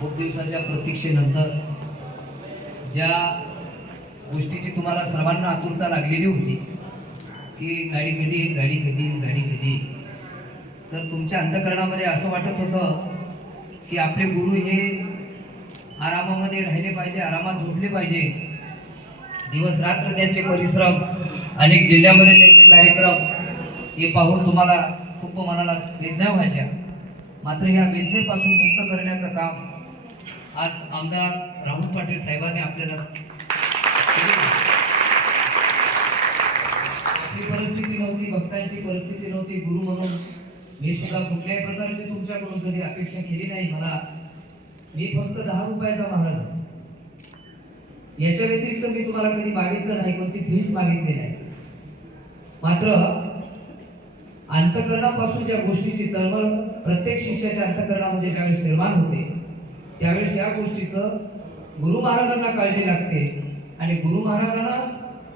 खूप दिवसाच्या प्रतीक्षेनंतर ज्या गोष्टीची तुम्हाला सर्वांना आतुरता लागलेली होती की गाडी कधी येईल, गाडी कधी येईल, गाडी कधी येईल, तर तुमच्या अंतःकरणामध्ये असं वाटत होतं की आपले गुरु हे आरामामध्ये राहिले पाहिजे, आरामात झोपले पाहिजे. दिवस रात्र त्यांचे परिश्रम, अनेक जिल्ह्यामध्ये त्यांचे कार्यक्रम हे पाहून तुम्हाला खूप मनाला वेदना व्हायच्या. मात्र या वेदनेपासून मुक्त करण्याचं काम आज आमदार राहुल पाटील साहेबांनी आपल्याला आपली परिस्थिती नव्हती, भक्तांची परिस्थिती नव्हती. गुरु म्हणून मी सुद्धा कुठल्याही प्रकारची तुमच्याकडून कधी अपेक्षा केली नाही. मी फक्त 10 रुपयाचा महाराज, याच्या व्यतिरिक्त मी तुम्हाला कधी मागितलं नाही, कोणती फीस मागितली नाही. मात्र अंतःकरणापासून ज्या गोष्टीची तळमळ प्रत्येक शिष्याच्या अंतःकरणामध्ये ज्यावेळेस निर्माण होते, त्यावेळेस या गोष्टीचं गुरु महाराजांना काळजी लागते. आणि गुरु महाराजांना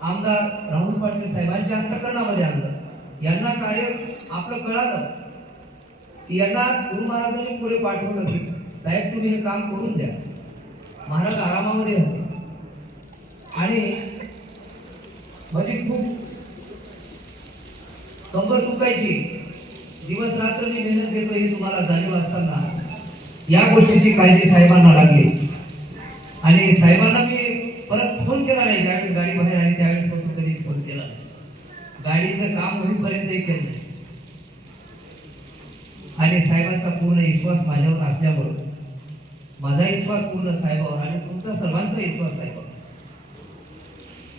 आमदार राहुल पाटील साहेबांच्या अंतःकरणामध्ये आणलं. यांना कार्य आपलं कळालं की यांना गुरु महाराजांनी पुढे पाठवलं की साहेब तुम्ही हे काम करून द्या. महाराज आरामामध्ये होते आणि म्हणजे खूप कंबर दुखायची. दिवस रात्र मी मेहनत घेतो ही तुम्हाला जाणीव असताना या गोष्टीची काळजी साहेबांना लागली. आणि साहेबांना मी परत फोन केला नाही. ज्यावेळेस गाडी बाहेर आली त्यावेळेस पासून कधी फोन केला. गाडीचं काम होईपर्यंतही केलं. आणि साहेबांचा पूर्ण विश्वास माझ्यावर असल्यामुळे माझा विश्वास पूर्ण साहेबावर आणि तुमचा सर्वांचा विश्वास साहेबावर.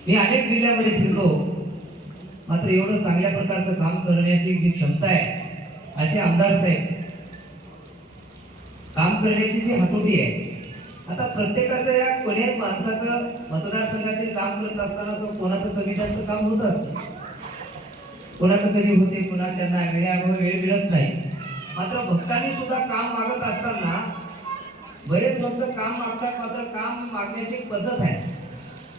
मी अनेक जिल्ह्यामध्ये फिरलो, मात्र एवढं चांगल्या प्रकारचं काम करण्याची जी क्षमता आहे, असे आमदार साहेब काम करण्याची जी हातोटी आहे. आता प्रत्येकाचं या कोण्या माणसाचं मतदारसंघातील काम करत असताना कोणाचं कमी जास्त काम होत असतं, कोणाचं कधी होते, कोणा त्यांना वेळ मिळत नाही. मात्र भक्तांनी सुद्धा काम मागत असताना बरेच भक्त काम मागतात, मात्र काम मागण्याची एक पद्धत आहे.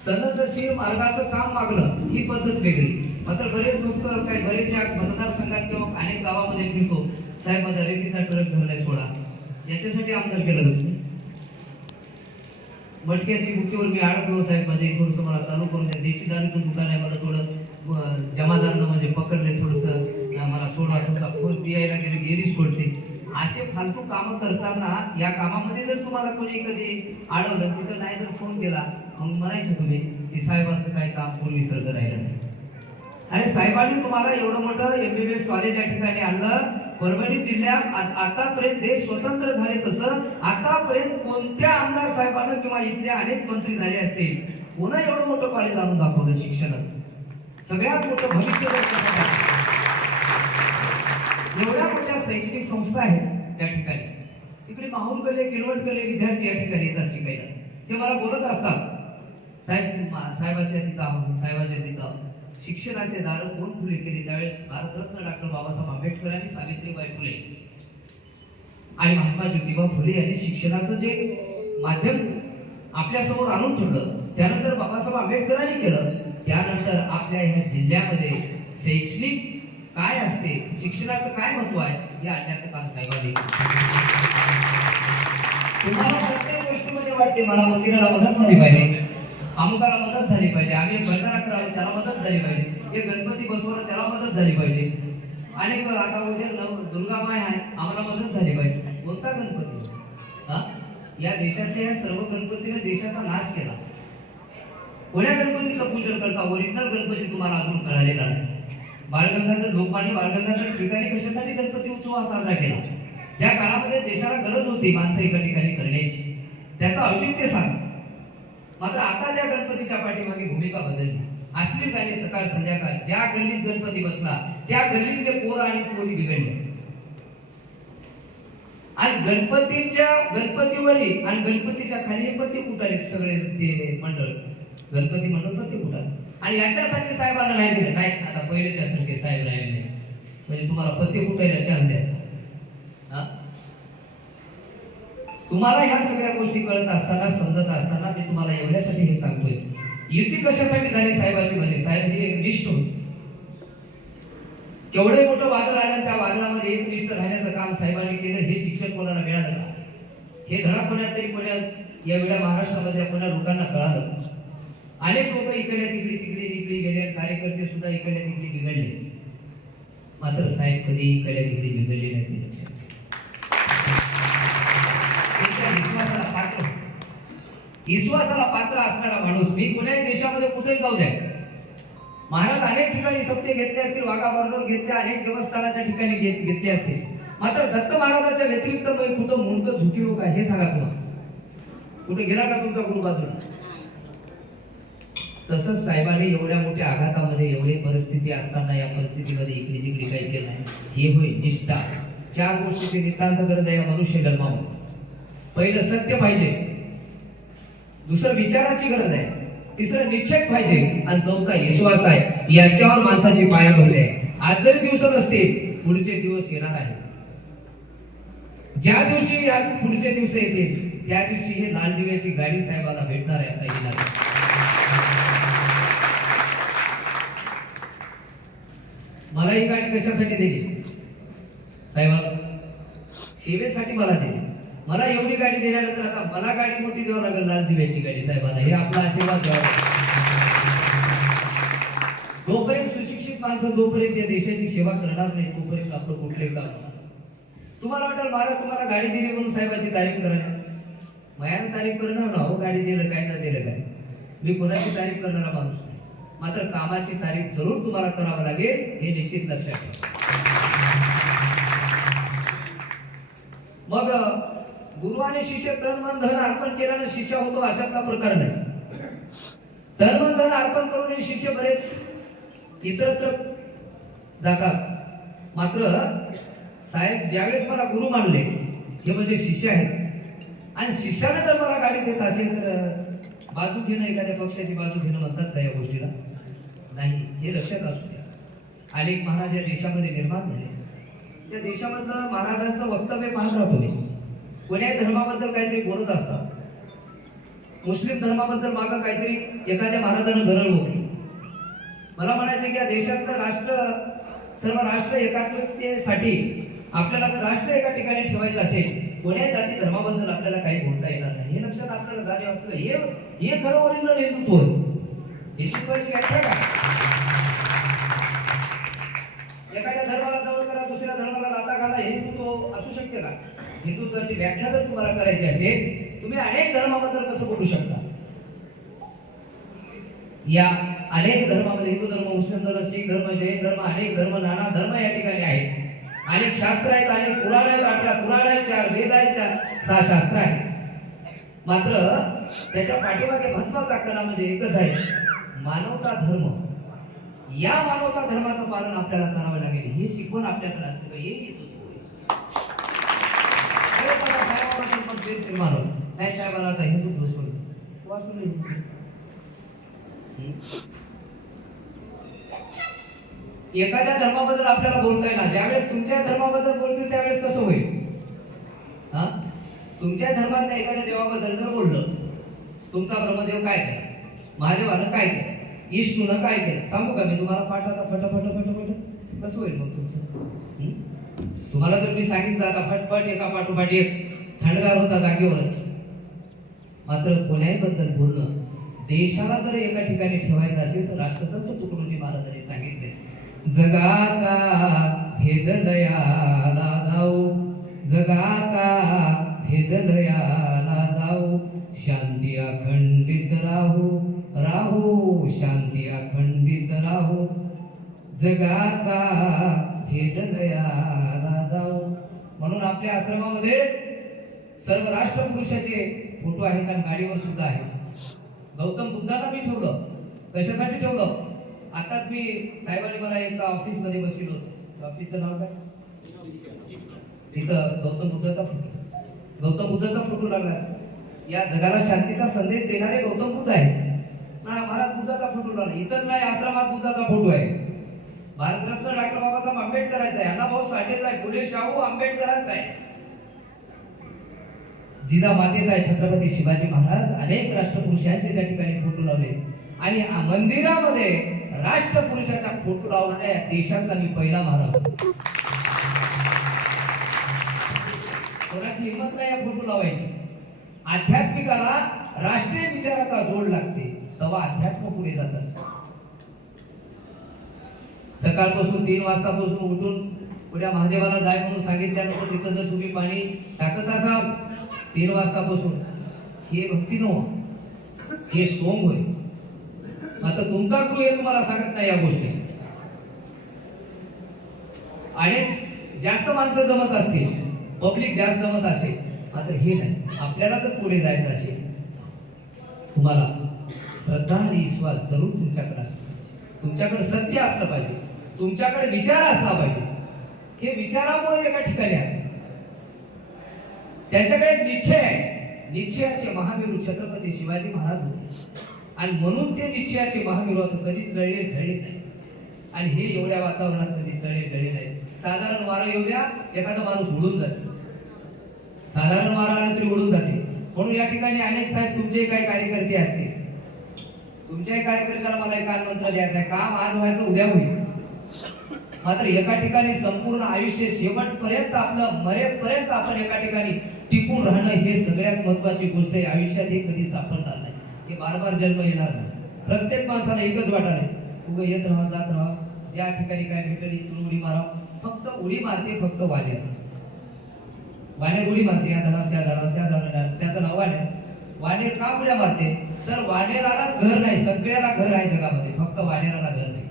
सनदशीर मार्गाचं काम मागणं ही पद्धत वेगळी. मात्र बरेच भक्त बरेच या मतदारसंघात किंवा अनेक गावामध्ये फिरतो, साहेब माझा रेतीचा ट्रक धरलाय सोडा, याच्यासाठी आमदार केलं जातं. मटक्याची बुट्टीवर मी अडकलो, साहेब माझे थोडंसं मला चालू करून द्या. देशी दारूचं दुकान आहे, मला थोडं जमादारनं म्हणजे पकडले, थोडंसं मला सोडा, तुमचा फोन पियायला गेली सोडते. असे फालतू कामं करताना या कामामध्ये जर तुम्हाला कोणी कधी अडवलं, तिथं नाही जर फोन केला, मग म्हणायचं तुम्ही की साहेबांचं काही काम पूर्वीसारखं राहिलं नाही. आणि साहेबांनी तुम्हाला एवढं मोठं MBBS कॉलेज या ठिकाणी आणलं. परभणी जिल्ह्यात आतापर्यंत देश स्वतंत्र झाले तसं आतापर्यंत कोणत्या आमदार साहेबांना किंवा इथले अनेक मंत्री झाले असतील, पुन्हा एवढं मोठं कॉलेज आणून दाखवलं शिक्षणाचं. सगळ्यात मोठं भविष्य एवढ्या मोठ्या शैक्षणिक संस्था आहेत त्या ठिकाणी. तिकडे माहूरकले, किनवटकले विद्यार्थी या ठिकाणी येतात शिकायला. ते मला बोलत असतात, साहेबाच्या तिथं शिक्षणाचे दार कोण खुले केले? त्यावेळेस भारतरत्न डॉक्टर बाबासाहेब आंबेडकर आणि सावित्रीबाई फुले आणि महात्मा ज्योतिबा फुले यांनी शिक्षणाचं जे माध्यम आपल्या समोर आणून ठेवलं, त्यानंतर बाबासाहेब आंबेडकरांनी केलं. त्यानंतर आपल्या ह्या जिल्ह्यामध्ये शैक्षणिक काय असते, शिक्षणाचं काय महत्व आहे, हे आणण्याचं काम साहेबांनी. तुम्हाला प्रत्येक गोष्टीमध्ये वाटते मला मंदिराला मदत झाली पाहिजे, अमुकाला मदत झाली पाहिजे, आम्ही बंधारा करावं त्याला मदत झाली पाहिजे, हे गणपती बसवणं त्याला मदत झाली पाहिजे, आणि आता उद्या दुर्गामाय आहे आम्हाला मदत झाली पाहिजे. कोणता गणपती? या देशातल्या या सर्व गणपतीने देशाचा नाश केला. कोण्या गणपतीचं पूजन करता? ओरिजिनल गणपती तुम्हाला अजून कळालेला नाही. बाळगंगाधर लोकमान्य बाळगंगाधर ठिकाणी कशासाठी गणपती उत्सव साजरा केला? त्या काळामध्ये देशाला गरज होती माणसं एका ठिकाणी करण्याची, त्याचं औचित्य सांग. मात्र आता त्या गणपतीच्या पाठीमागे भूमिका बदलली. असली झाली सकाळ संध्याकाळ. ज्या गल्लीत गणपती बसला त्या गल्लीतले पोरं आणि पोरी बिघडले. आणि गणपतीवरील आणि गणपतीच्या खाली पत्ते कुटाले सगळे ते मंडळ, गणपती मंडळ पत्ते कुटाले. आणि याच्यासाठी साहेबांना नाही दिलं. नाही, आता पहिलेच्या सारखे साहेब राहिले नाही, म्हणजे तुम्हाला पत्ते कुटायला चान्स द्यायचा. तुम्हाला ह्या सगळ्या गोष्टी कळत असताना, समजत असताना मी तुम्हाला एवढ्यासाठी हे सांगतोय. युती कशासाठी झाली साहेबाची? म्हणजे साहेब हे एकनिष्ठ होते. केवढे मोठं वादळ आलं, त्या वादळामध्ये एकनिष्ठ राहण्याचं काम साहेबांनी केलं. हे शिक्षण कोणाला मिळालं का? हे धडा कोण्या या वेळा महाराष्ट्रामधल्या कोणा लोकांना कळालं. अनेक लोक इकडे तिकडे गेले, कार्यकर्ते सुद्धा इकडे तिकडे बिघडले. मात्र साहेब कधी इकडे तिकडे बिघडले नाही, ते लक्षात विश्वासाला पात्र असणारा माणूस. मी कुठल्याही देशामध्ये कुठेही जाऊ द्या, महाराज अनेक ठिकाणी सत्य घेतले असतील, वाघा बरोबर घेतले, अनेक देवस्थानाच्या ठिकाणी घेतले असतील. मात्र दत्त महाराजाच्या व्यतिरिक्त कुठं मुंडक झुकिलो का हे सांगा तुम्हाला. कुठे गेला का तुमचा गुरु बाजूला? तसंच साहेबांनी एवढ्या मोठ्या आघातामध्ये एवढी परिस्थिती असताना या परिस्थितीमध्ये इकडे तिकडे काही केलं नाही. हे होय निष्ठा. 4 गोष्टीची नितांत गरज आहे मनुष्य जन्मामध्ये. पहिलं सत्य पाहिजे, दुसरं विचाराची गरज आहे, तिसरं निश्चय पाहिजे, आणि चौथा विश्वास आहे. याच्यावर माणसाची पायाभरणी आहे. आज जरी दिवस नसतील, पुढचे दिवस येणार आहे. ज्या दिवशी या पुढचे दिवस येतील त्या दिवशी हे लाल दिव्याची गाडी साहेबाला भेटणार आहे. आता येणार मला ही गाडी कशासाठी दिली? साहेबाला सेवेसाठी मला दिली. मला एवढी गाडी दिल्यानंतर आता मला गाडी मोठी द्यावं लागेल, लाल दिव्याची गाडी साहेबाला. हे आपला आशीर्वाद द्यावा. जोपर्यंत सुशिक्षित माणसं जोपर्यंत या देशाची सेवा करणार नाही तोपर्यंत आपलं कुठलंही काम होणार. तुम्हाला वाटेल महाराज तुम्हाला गाडी दिली म्हणून साहेबाची तारीफ करणार. मायाने तारीफ करणार ना हो, गाडी दिलं काय न दिलं काय. मी कोणाची तारीफ करणारा माणूस नाही. मात्र कामाची तारीफ जरूर तुम्हाला करावं लागेल, हे निश्चित लक्षात ठेवा. मग गुरु आणि शिष्य तन मन धन अर्पण केल्यानं शिष्य होतो अशातला प्रकार नाही. तन मन धन अर्पण करून शिष्य बरेच इतरत्र जातात. मात्र साहेब ज्यावेळेस मला गुरु मानले, हे म्हणजे शिष्य आहेत, आणि शिष्याने जर मला गाडी देत असेल तर बाजू घेणं, एखाद्या पक्षाची बाजू घेणं म्हणतात का या गोष्टीला? नाही, हे लक्षात असू द्या. अनेक महाराज या देशामध्ये निर्माण झाले. त्या देशामधलं महाराजांचं वक्तव्य पाहत राहतो मी. कोण्याही धर्माबद्दल काहीतरी बोलत असतात. मुस्लिम धर्माबद्दल मागं काहीतरी एखाद्या महाराजानं गरळ होती. मला म्हणायचं की या देशातलं राष्ट्र, सर्व राष्ट्र एकात्मतेसाठी आपल्याला जर राष्ट्र एका ठिकाणी ठेवायचं असेल, कोण्याही जाती धर्माबद्दल आपल्याला काही बोलता येणार नाही. हे लक्षात आपल्याला जाणीव असलं. हे खरं ओरिजिनल हिंदुत्व आहे. हिंदुत्वाची व्याख्या काय? एखाद्या धर्माला जवळ करा, दुसऱ्या धर्माला लाथा घाला, हे हिंदुत्व असू शकते का? हिंदुत्वाची व्याख्या जर तुम्हाला करायची असेल, तुम्ही अनेक धर्माबद्दल कसं बोलू शकता? या अनेक धर्मामध्ये हिंदू धर्म, मुस्लिम धर्म, शीख धर्म, जैन धर्म, अनेक धर्म, नाना धर्म या ठिकाणी आहेत. अनेक शास्त्र आहेत, अनेक पुराण आहेत, 18 पुराण आहेत, 4 वेद आहेत, 6 शास्त्र आहेत. मात्र त्याच्या पाठीमागे महत्वाचा कणा म्हणजे एकच आहे, मानवता धर्म. या मानवता धर्माचं पालन आपल्याला करावं लागेल. ही शिकवण आपल्याकडे असते. नाही साहेबांना आता हिंदू एखाद्या धर्माबद्दल आपल्याला बोलता येणार. ज्यावेळेस तुमच्या धर्माबद्दल बोलतील त्यावेळेस कसं होईल? हा, तुमच्या धर्मातल्या एखाद्या देवाबद्दल जर बोललं, तुमचा ब्रह्मदेव काय केला, महादेवानं काय केलं, विष्णूनं काय केलं, सांगू का मी तुम्हाला? पाठाचा फटाफट फटाफट कसं होईल मग तुमचं? तुम्हाला जर मी सांगितलं आता फटफट एका पाठोपाठ एक, थंडगार होता जागेवरच. मात्र कोण्याही बद्दल बोलणं, देशाला जर एका ठिकाणी ठेवायचं असेल तर राष्ट्रसंत तुकडोजी महाराजांनी सांगितले, जगाचा भेद लयाला जाऊ, जगाचा भेद लयाला जाऊ, शांती अखंडित राहू, राहू शांती अखंडित राहू, जगाचा भेद लयाला जाऊ. म्हणून आपल्या आश्रमामध्ये सर्व राष्ट्रपुरुषाचे फोटो आहेत आणि गाडीवर सुद्धा आहे. गौतम बुद्धाला मी ठेवलं. कशासाठी ठेवलं? आताच मी साहेबांनी मला एका ऑफिस मध्ये बसलो होतो. ऑफिसचं नाव काय? तिथं गौतम बुद्धाचा फोटो लागला. या जगाला शांतीचा संदेश देणारे गौतम बुद्ध आहे. महाराज बुद्धाचा फोटो लागला. इथंच नाही, आश्रमात बुद्धाचा फोटो आहे. भारतरत्न डॉक्टर बाबासाहेब आंबेडकरांचा आहे, अण्णाभाऊ साठेचा आहे, फुले शाहू आंबेडकरांचा आहे, जिजामातेचा आहे, छत्रपती शिवाजी महाराज, अनेक राष्ट्रपुरुषांचे त्या ठिकाणी फोटो लावले. आणि मंदिरामध्ये राष्ट्रपुरुषाचा फोटो लावणाऱ्या देशातला मी पहिला महाराज. कोणाची हिंमत नाही या फोटो लावायची. आध्यात्मिकाला राष्ट्रीय विचाराचा जोड लागते, तेव्हा अध्यात्म पुढे जात असतं. सकाळपासून 3 वाजतापासून उठून उद्या महादेवाला जाय म्हणून सांगितल्यानंतर तिथं जर तुम्ही पाणी टाकत असाल 3 वाजतापासून, हे भक्ती नव्ह, हे सोंग होय. आता तुमचा गुरु हे तुम्हाला सांगत नाही या गोष्टी. आणि जास्त माणसं जमत असतील, पब्लिक जास्त जमत असेल, मात्र हे नाही. आपल्याला जर पुढे जायचं असेल, तुम्हाला श्रद्धा आणि विश्वास जरूर तुमच्याकडे असला पाहिजे. तुमच्याकडे सत्य असलं पाहिजे, तुमच्याकडे विचार असला पाहिजे. हे विचारामुळे एका ठिकाणी आहे, त्यांच्याकडे एक निश्चय आहे. निश्चयाचे महावीर छत्रपती शिवाजी महाराज होते आणि म्हणून ते निश्चयाचे महावीर होते. कधी जळले ढळले नाही. आणि हे एवढ्या वातावरणात कधी जळले ढळले नाही. साधारण वारं येऊ द्या, एखादा माणूस उडून जाते. साधारण वारा आला तरी उडून जाते. म्हणून या ठिकाणी अनेक साहेब तुमचे काही कार्यकर्ते असतील, तुमच्याही कार्यकर्त्याला मला एक मंत्र द्यायचा आहे, काम आज व्हायचं उद्या होईल. मात्र एका ठिकाणी संपूर्ण आयुष्य शेवटपर्यंत आपलं मरेपर्यंत आपण एका ठिकाणी टिकून राहणं हे सगळ्यात महत्वाची गोष्ट आहे. आयुष्यात हे कधी सापडणार नाही, हे बार जन्म येणार नाही. प्रत्येक माणसाला एकच वाटायला, उगं येत राहा जात राहा, ज्या ठिकाणी काय भेटेल इथून उडी मारा. फक्त उडी मारते फक्त वानेर. वानेर उडी मारते या झाडात त्या झाडात त्या झाडाला, त्याचं नाव वानेर. वानेर का उड्या मारते तर वानेरालाच घर नाही, सगळ्याला घर आहे जगामध्ये, फक्त वानेराला घर नाही.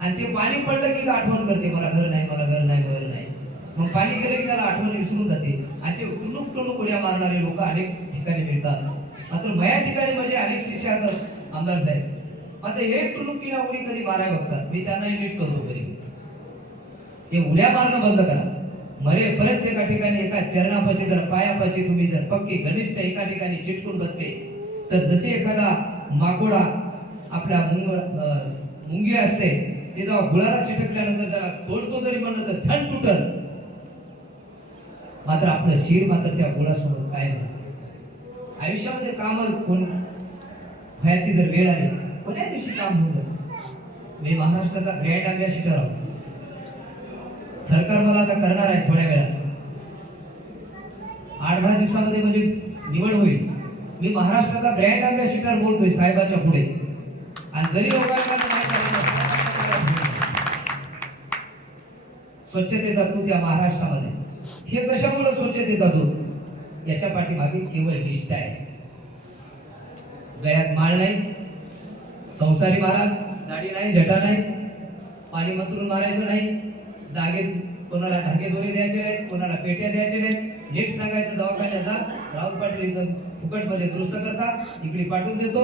आणि ते पाणी पडलं की आठवण करते, मला घर नाही, मला घर नाही, घर नाही. मग पाणी गेलं की त्याला आठवण विसरून जाते. असे टुणूक टुणूक उड्या मारणारे लोक अनेक ठिकाणी मिळतात. मात्र माझ्या ठिकाणी म्हणजे अनेक शिष्य आहेत आमदार साहेब, मात्र एक टुणुकीला उडी कधी माराय बघतात. मी त्यांना नीट करतो घरी, हे उड्या मारणं बंद करा. मरेपर्यंत एका ठिकाणी एका चरणापाशी जर पायापाशी तुम्ही जर पक्के घनिष्ठ एका ठिकाणी चिटकून बसले, तर जसे एखादा माकोडा आपल्या मुंगी असते, ते जेव्हा गुळाला चिटकल्यानंतर जरा तोडतो जरी म्हणलं तर थंड तुटल, मात्र आपलं शिर मात्र त्या गुळासोबत काय नाही. आयुष्यामध्ये काम कोण व्हायची जर वेळ आली, कोण्या दिवशी काम होतं. मी महाराष्ट्राचा ग्रँड अँबॅसिडर आहोत. सरकार मला आता करणार आहे थोड्या वेळात, 8-10 दिवसामध्ये म्हणजे निवड होईल. मी महाराष्ट्राचा ग्रँड अँबॅसिडर बोलतोय साहेबाच्या पुढे. आणि जरी लोकांना स्वच्छतेचा दूत या महाराष्ट्रामध्ये, हे कशामुळे स्वच्छतेचा दूत, याच्या पाठीमागे केवळ निष्ठा आहे. गळ्यात माळ नाही, संसारी महाराज, दाढी नाही, जटा नाही, पाणी मंत्रून मारायचं नाही, कोणाला धागे दोरे द्यायचे नाहीत, कोणाला पेट्या द्यायचे नाहीत. नीट सांगायचं दवाखान्यात जा, राहुल पाटील इथं फुकटमध्ये दुरुस्त करतात, इकडे पाठवून देतो.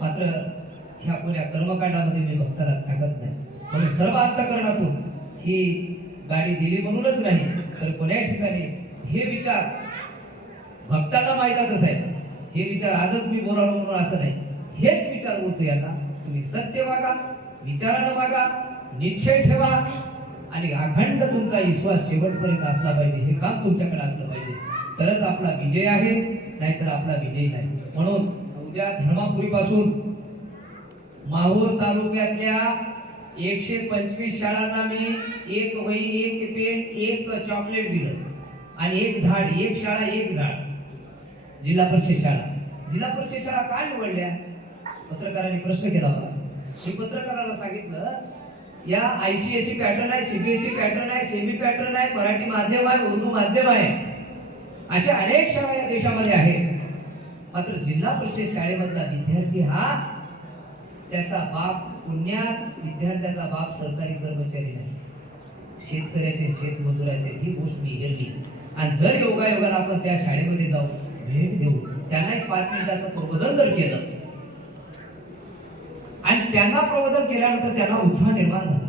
मात्र ह्या पुण्या कर्मकांडामध्ये मी भक्ताला टाकत नाही. म्हणून सर्व अंतःकरणातून ही गाडी दिली म्हणूनच नाही, तर कोण्या ठिकाणी हे विचार भक्तांना माहितच आहे. हे विचार आजच मी बोलावं म्हणून असं नाही, हेच विचार बोलतो यांना. तुम्ही सत्य वागा, विचारानं वागा, निश्चय ठेवा आणि अखंड तुमचा विश्वास शेवटपर्यंत असला पाहिजे. हे काम तुमच्याकडे असलं पाहिजे, तरच आपला विजय आहे, नाहीतर आपला विजय नाही. म्हणून उद्या धर्मापुरी पासून माहूर तालुक्यातल्या 125 शाळांना मी एक वही, एक पेन, एक चॉकलेट दिलं आणि एक झाड, एक शाळा एक झाड. जिल्हा परिषद शाळा का निवडल्या? पत्रकारांनी प्रश्न केला मला. मी पत्रकाराला सांगितलं, या ICSE पॅटर्न आहे, CBSE पॅटर्न आहे, सेमी पॅटर्न आहे, मराठी माध्यम आहे, उर्दू माध्यम आहे, अशा अनेक शाळा या देशामध्ये आहेत. मात्र जिल्हा परिषद शाळेमधला विद्यार्थी हा त्याचा बाप पुण्याच विद्यार्थ्याचा बाप सरकारी कर्मचारी नाही, शेतकऱ्याचे शेतमजुराचे. ही गोष्ट मी हेरली. आणि जर योगायोगाला आपण त्या शाळेमध्ये जाऊन भेट देऊ, त्यांना एक 5 मिनिटाचं प्रबोधन जर केलं आणि त्यांना प्रबोधन केल्यानंतर त्यांना उत्साह निर्माण झाला,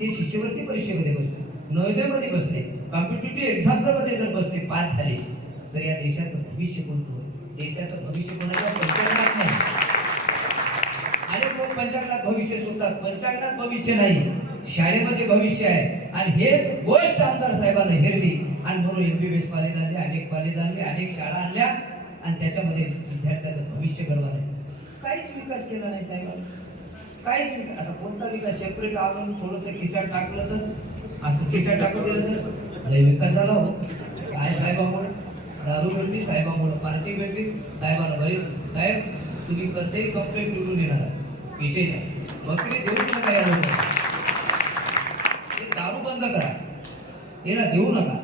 ते शिष्यवृत्ती परीक्षेमध्ये बसले, नवोदयमध्ये बसले, कॉम्पिटिटिव्ह एक्झाममध्ये जर बसले, पास झाले, तर या देशाचं भविष्य कोणतं? देशाचं भविष्य कोणाच्या पंचांगणात नाही. अनेक लोक पंचांगणात भविष्य शोधतात, पंचांगणात भविष्य नाही, शाळेमध्ये भविष्य आहे. आणि हेच गोष्ट आमदार साहेबांना हेरली आणि म्हणून MBBS कॉलेज आणले, अनेक कॉलेज आणले, अनेक शाळा आणल्या आणि त्याच्यामध्ये विद्यार्थ्याचं भविष्य घडवलं. काहीच विकास केला नाही साहेबांनी, काहीच विकास. आता कोणता विकास? सेपरेट आणून थोडंसं खिशात टाकलं तर, असं खिशात टाकून दिलं तर लय विकास झाला हो. काय साहेबांमुळे दारू घडली साहेबामुळे, पार्टी घडली साहेबाला बरी, साहेब तुम्ही कसेही कंप्लेंट निवडून येणार विषय नाही, बकरी देऊ नका या लोकांना, दारू बंद करा, याला देऊ नका,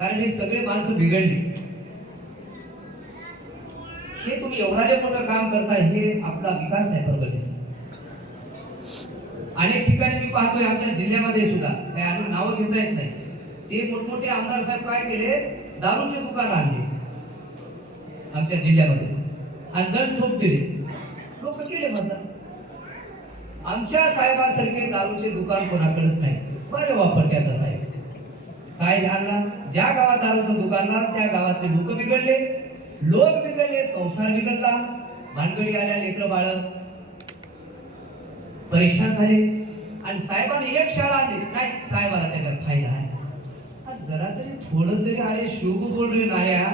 कारण हे सगळे माणसं बिघडली. हे तुम्ही एवढा मोठं काम करता, हे आपला विकास आहे परभणीचा. अनेक ठिकाणी मी पाहतोय आमच्या जिल्ह्यामध्ये सुद्धा, काही आम्ही नावं घेता येत नाही, ते मोठमोठे आमदार साहेब काय केले, दारूचे दुकान आणले आमच्या जिल्ह्यामध्ये आणि दंड ठोक दिले, लोक गेले म्हणतात. आमच्या साहेबासारखे दारूचे दुकान कोणाकडेच नाही. बरे वापर त्याचा साहेब काय झाला, ज्या गावात दारूचं दुकान त्या गावातले लोक बिघडले, लोक बिघडले, संसार बिघडला, भानगडी आल्या, लेकरं बाळ परेशान झाले. आणि साहेबांनी एक शाळा आणली नाही, साहेबाला त्याच्यात फायदा आहे. जरा तरी थोडं तरी अरे शिवगु बोल रे नाऱ्या,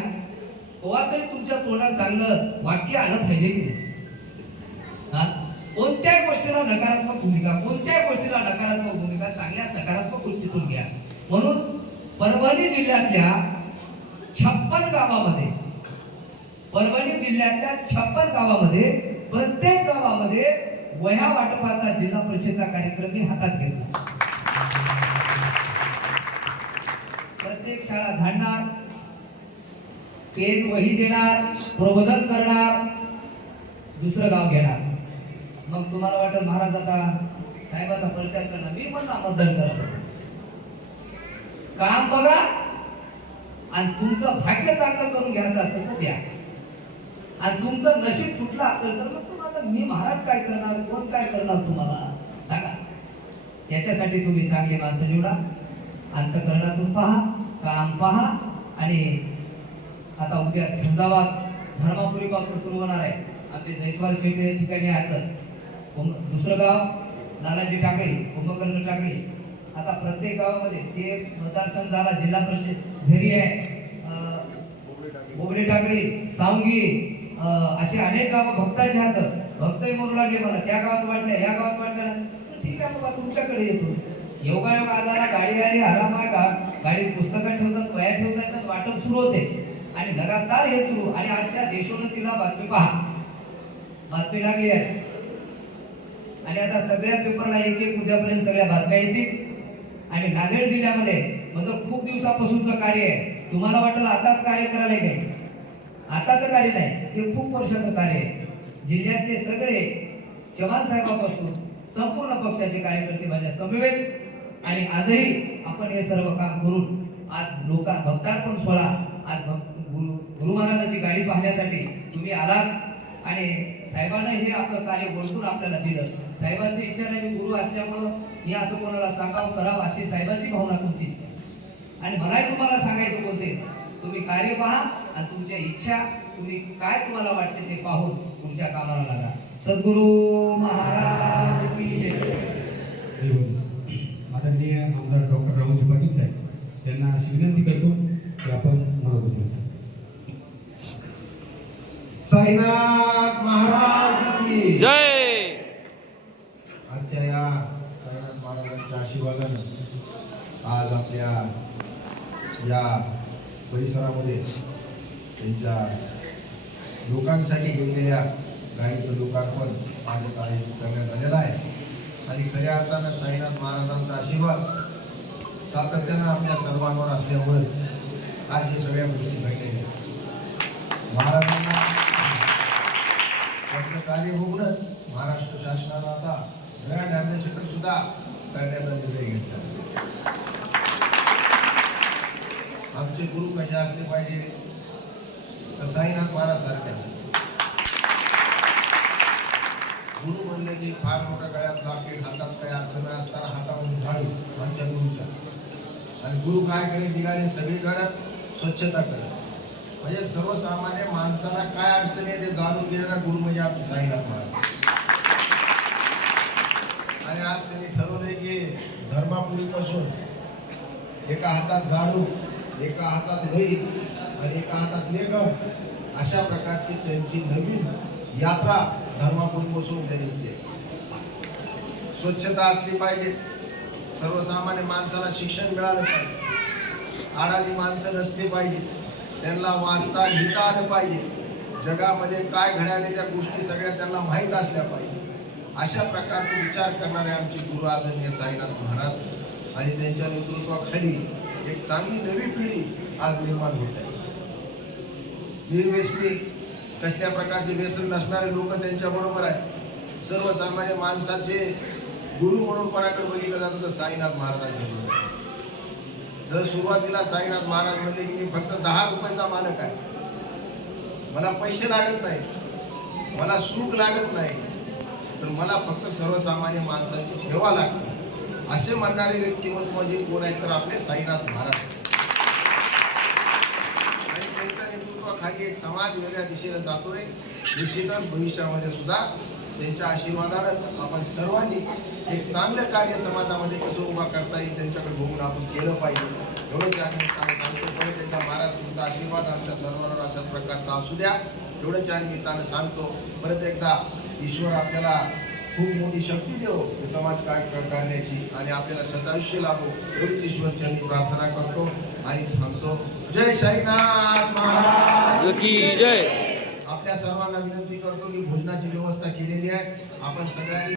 तेव्हा तरी तुमच्या तोंडात चांगलं वाक्य आलं पाहिजे की नाही. कोणत्याही गोष्टीला नकारात्मक भूमिका, कोणत्याही गोष्टीला नकारात्मक भूमिका चांगल्या सकारात्मक गोष्टीतून घ्या. म्हणून परभणी जिल्ह्यातल्या 56 गावामध्ये, परभणी जिल्ह्यातल्या 56 गावामध्ये प्रत्येक गावामध्ये वह्या वाटपाचा जिल्हा परिषदेचा कार्यक्रम मी हातात घेतला. प्रत्येक शाळा झाडणार, पेन वही देणार, प्रबोधन करणार, दुसरं गाव घेणार. मग तुम्हाला वाटत महाराज आता साहेबाचा प्रचार करणार, मी पण मतदान करणार. काम बघा आणि तुमचं भाग्य चांगलं करून घ्यायचं असेल तर द्या, आणि तुमचं नशीब फुटलं असेल तर मग तुम्हाला मी महाराज काय करणार, कोण काय करणार तुम्हाला सांगा. त्याच्यासाठी तुम्ही चांगली माणसं निवडा, अंतःकरणातून पहा, काम पहा. आणि आता उद्या झंझावात धर्मापुरी पासून सुरू होणार आहे. आमचे जयस्वाल शेठ या ठिकाणी आहेत, दुसरं गाव नानाजी टाकळी, कुंभकर्ण टाकळी. आता प्रत्येक गावामध्ये ते मतदारसंघ झाला, जिल्हा परिषद झरी आहे, बोबडे टाकळी, सावंगी, असे अनेक गावं भक्ताचे आहेत. भक्तही म्हणू लागले मला त्या गावात वाटलं, या गावात वाटलं, ठीक आहे बाबा तुमच्याकडे येतो. योगायोग आजारा गाडी आली, आराम आहे, गाडीत पुस्तकं ठेवतात, वया ठेवतात, वाटप सुरू होते आणि लगातार हे सुरू. आणि आजच्या देशोन्नतीला बातमी पहा, बातमी लागली आहे. आणि आता सगळ्या पेपरला एक एक उद्यापर्यंत सगळ्या बातम्या येतील. आणि नांदेड जिल्ह्यामध्ये माझं खूप दिवसापासूनचं कार्य आहे. तुम्हाला वाटलं आताच कार्य करायला काही, आताचं कार्य नाही, हे खूप वर्षाचं कार्य आहे. जिल्ह्यातले सगळे चव्हाण साहेबांपासून संपूर्ण पक्षाचे कार्यकर्ते माझ्या समवेत. आणि आजही आपण हे सर्व काम करून आज भक्तार्पण सोहळा, आज गुरु महाराजांची गाडी पाहण्यासाठी तुम्ही आलात. आणि साहेबांना हे आपलं कार्य ओळखून आपल्याला दिलं. साहेबांची इच्छा नाही, गुरु असल्यामुळं हे असं कोणाला सांगावं करावं अशी साहेबांची भावना कोणतीच नाही. आणि मलाही तुम्हाला सांगायचं बोलते, तुम्ही कार्य पहा आणि तुमच्या इच्छा, तुम्ही काय तुम्हाला वाटते ते पाहून तुमच्या कामाला लागा. सद्गुरु महाराज की जय. आदरणीय आमदार डॉक्टर राहुल पाटील साहेब त्यांना अशी विनंती करतो की आपण मनोगत घेऊ. साईनाथ महाराज की जय. आजच्या या साईनाथ महाराजांच्या आशीर्वादानं आज आपल्या या परिसरामध्ये त्यांच्या लोकांसाठी घेतलेल्या गाडीचं लोकार्पण आज करण्यात आलेलं आहे. आणि खऱ्या अर्थानं साईनाथ महाराजांचा आशीर्वाद सातत्यानं आपल्या सर्वांवर असल्यामुळे आज हे सगळ्या गोष्टी घडलेल्या. महाराजांना त्यांचं कार्य बघूनच महाराष्ट्र शासनानं आता ब्रँड अँबॅसेडर सुद्धा करण्याचा निर्णय घेतला. आमचे गुरु कसे असले पाहिजे तर साईनाथ महाराज सारख्या गुरु म्हणले की फार मोठ्या गळ्यात लाकेट, हातात काय असं असताना हातामध्ये झाडू आमच्या गुरुच्या. आणि गुरु काय करे, निघाले सगळीकडे स्वच्छता करे. म्हणजे सर्वसामान्य माणसाला काय अडचण आहे ते जाणून घेणारा गुरु म्हणजे आपले साईनाथ महाराज. आणि आज त्यांनी ठरवले की धर्मापुरीपासून एका हातात झाडू, एका हातात वही आणि एका हातात लेखन, अशा प्रकारची त्यांची नवीन यात्रा धर्मापुरीपासून त्यांनी केली. स्वच्छता असली पाहिजे, सर्वसामान्य माणसाला शिक्षण मिळालं पाहिजे, आडादी माणसं नसली पाहिजे. त्यांना वाचता लिहिता आलं पाहिजे, जगामध्ये काय घडाले त्या गोष्टी सगळ्या त्यांना माहीत असल्या पाहिजे. अशा प्रकारचे विचार करणारे आमचे गुरु आदरणीय साईनाथ महाराज आणि त्यांच्या नेतृत्वाखाली एक चांगली नवी पिढी आज निर्माण होत आहे. निर्व्यसनी कसल्या प्रकारचे व्यसन नसणारे लोक त्यांच्या बरोबर आहेत. सर्वसामान्य माणसाचे गुरु म्हणून कोणाकडे बघितलं जातं तर साईनाथ महाराजांकडे. जर सुरुवातीला साईनाथ महाराज म्हणजे की मी फक्त 10 रुपयाचा मालक आहे, मला पैसे लागत नाही, मला सुख लागत नाही, तर मला फक्त सर्वसामान्य माणसाची सेवा लागते, असे म्हणणारे व्यक्तिमत्व म्हणजे कोण आहेत तर आपले साईनाथ महाराज. आणि त्यांच्या नेतृत्वाखाली एक समाज वेगळ्या दिशेने जातोय. निश्चितच भविष्यामध्ये सुद्धा त्यांच्या आशीर्वादानं आपण सर्वांनी एक चांगलं कार्य समाजामध्ये कसं उभा करता येईल त्यांच्याकडे बघून आपण केलं पाहिजे. एवढंच या निमित्तानं सांगतो. परत त्यांचा महाराज तुमचा आशीर्वाद आमच्या सर्वांवर अशा प्रकारचा असू द्या, एवढंच या निमित्तानं सांगतो. परत एकदा ईश्वर आपल्याला खूप मोठी शक्ती देव समाज कार्य करण्याची आणि आपल्याला सदायुष्य लाभो एवढीच ईश्वरचरणी प्रार्थना करतो आणि थांबतो. जय साईनाथ महाराज की जय. आपल्या सर्वांना विनंती करतो की भोजनाची व्यवस्था केलेली आहे. आपण सगळ्यांनी